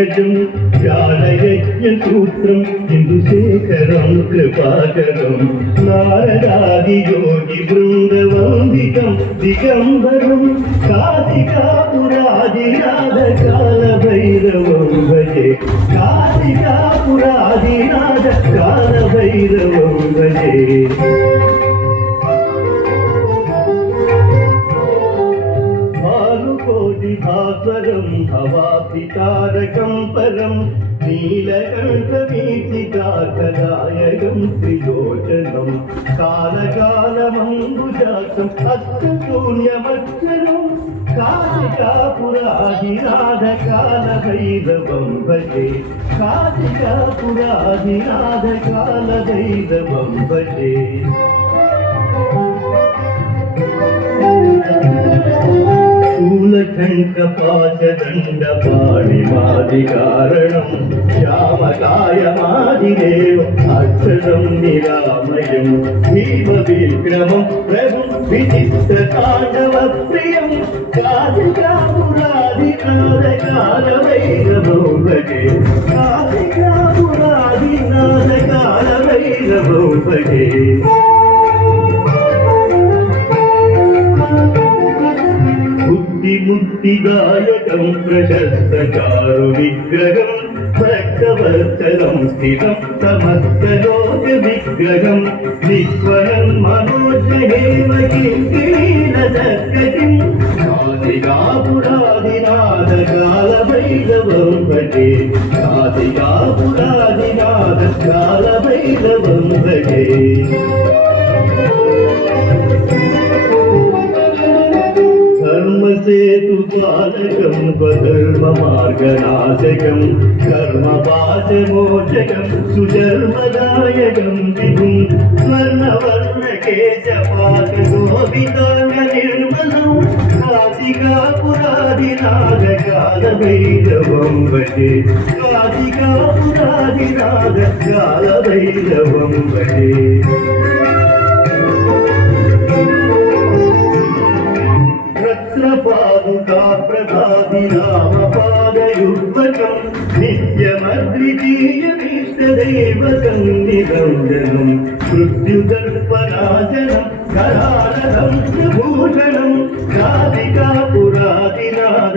పంकजं ज्ञानयज्ञसूत्रं हिन्दुशेखरं कृपाकरं नारदादियोगिवृन्दवन्दितं दिगम्बरं काशिकापुरादिनाथकालभैरवं भजे काशिकापुरादिनाथकालभैरवं भजे भास्वरं भवाब्धितारकं परं नीलकण्ठवीथिकाकदायकं त्रिलोचनं कालकालमम्बुजातं हस्तशून्यमक्षरं काशिकापुराधिनाथकालभैरवं भजे काशिकापुराधिनाथकालभैरवं भजे शूलकण्ठपाशदण्डपाणिमादिकारणं श्यामकायमादिदेव अक्षरं निरामयं भीमविक्रमं प्रभुं विचित्रताण्डवप्रियं काशिकापुरादिनाथकालभैरवं भजे काशिकापुरादिनाथकालभैरवं भजे मुक्तिदायकं प्रशस्तचारुविग्रहं भक्तवत्सलं स्थितं समस्तलोकविग्रहं निःस्वरं मनोजहेम किङ्किणीलसत्कटिं काशिकापुरादिनाथकालभैरवं भजे काशिकापुरादिनाथकालभैरवं भजे धर्मसेतुपालकं स्वधर्ममार्गनाशकं कर्मपाशमोचकं सुधर्मदायकं विभुं स्वर्णवर्णकेशपाशगोपिताङ्गनिर्मलं काशिकापुरादिनाथकालभैरवं भजे काशिकापुरादिनाथकालभैरवं भजे पादुका प्रभादिनामपादयुग्मकं नित्यमद्वितीयमिष्टदैवसन्निधं जनं मृत्युदर्पणाजनं करालहंसभूषणं काशिकापुरादिनाथ